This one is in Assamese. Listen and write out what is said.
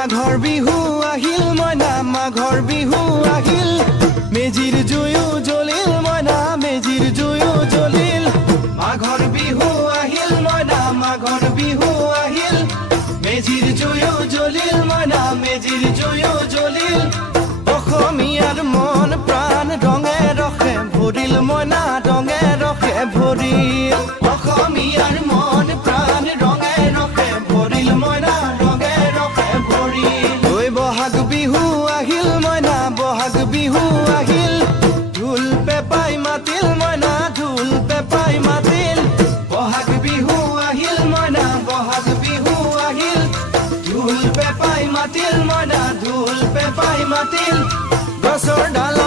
মাঘৰ বিহু আহিল মইনা মাঘৰ বিহু আহিল মেজিৰ জুয়ো জ্বলিল মইনা মেজিৰ জুয়ো জ্বলিল মাঘৰ বিহু আহিল মইনা মাঘৰ বিহু আহিল মেজিৰ জুয়ো জ্বলিল মইনা মেজিৰ জুয়ো জ্বলিল অসমীয়াৰ মন প্ৰাণ ৰঙে ৰসে ভৰিল মইনা ৰঙে ৰসে ভৰিল অসমীয়াৰ মন প্ৰাণ ৰঙে ৰসে ভৰিল মইনা ৰঙে ৰসে ভৰিল ঐ বহাগ বিহু আহিল মইনা বহাগ বিহু আহিল ঢোল পেপাই মাতিল মইনা ঢোল পেপাই মাতিল বহাগ বিহু আহিল মইনা বহাগ বিহু আহিল ঢোল পেপাই মাতিল মইনা ঢোল পেপাই মাতিল গছৰ ডাল